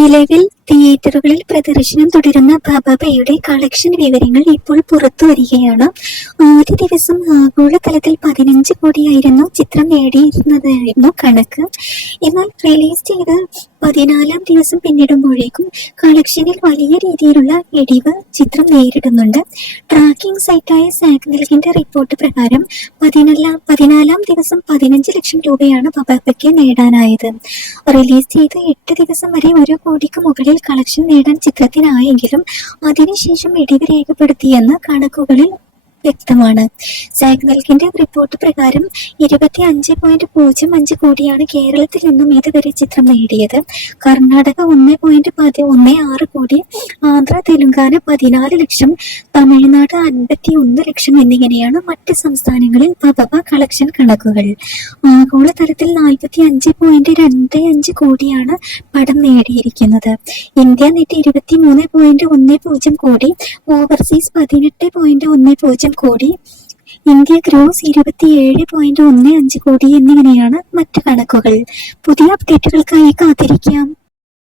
നിലവിൽ തിയേറ്ററുകളിൽ പ്രദർശനം തുടരുന്ന ഭബഭയുടെ കളക്ഷൻ വിവരങ്ങൾ ഇപ്പോൾ പുറത്തു വരികയാണ്. ആദ്യ ദിവസം ആഗോളതലത്തിൽ 15 കോടിയായിരുന്നു ചിത്രം നേടിയിരുന്നതായിരുന്നു കണക്ക്. എന്നാൽ റിലീസ് ചെയ്ത് 14-ാം ദിവസം പിന്നിടുമ്പോഴേക്കും കളക്ഷനിൽ വലിയ രീതിയിലുള്ള ഇടിവ് ചിത്രം നേരിടുന്നുണ്ട്. ട്രാക്കിംഗ് സൈറ്റായ സാഗ്നിൽക്കിന്റെ റിപ്പോർട്ട് പ്രകാരം 14-ാം ദിവസം 15 ലക്ഷം രൂപയാണ് ഭബഭയ്ക്ക് നേടാനായത്. റിലീസ് ചെയ്ത് 8 ദിവസം വരെ 1 കോടിക്ക് മുകളിൽ കളക്ഷൻ നേടാൻ ചിത്രത്തിനായെങ്കിലും അതിനുശേഷം ഇടിവ് രേഖപ്പെടുത്തിയെന്ന് കണക്കുകളിൽ വ്യക്തമാണ്. സാഗ്നിൽക്കിന്റെ റിപ്പോർട്ട് പ്രകാരം 25.05 കോടിയാണ് കേരളത്തിൽ നിന്നും ഇതുവരെ ചിത്രം നേടിയത്. കർണാടക 1.16 കോടി, ആന്ധ്ര തെലുങ്കാന 14 ലക്ഷം, തമിഴ്നാട് 51 ലക്ഷം എന്നിങ്ങനെയാണ് മറ്റ് സംസ്ഥാനങ്ങളിൽ ഭബഭ കളക്ഷൻ കണക്കുകൾ. ആഗോളതലത്തിൽ 45.25 കോടിയാണ് പടം നേടിയിരിക്കുന്നത്. ഇന്ത്യ നെറ്റ് 23.10 കോടി, ഓവർസീസ് 18.10 കോടി, ഇന്ത്യ ഗ്രോസ് 27.15 കോടി എന്നിങ്ങനെയാണ് മറ്റു കണക്കുകൾ. പുതിയ അപ്ഡേറ്റുകൾക്കായി കാത്തിരിക്കാം.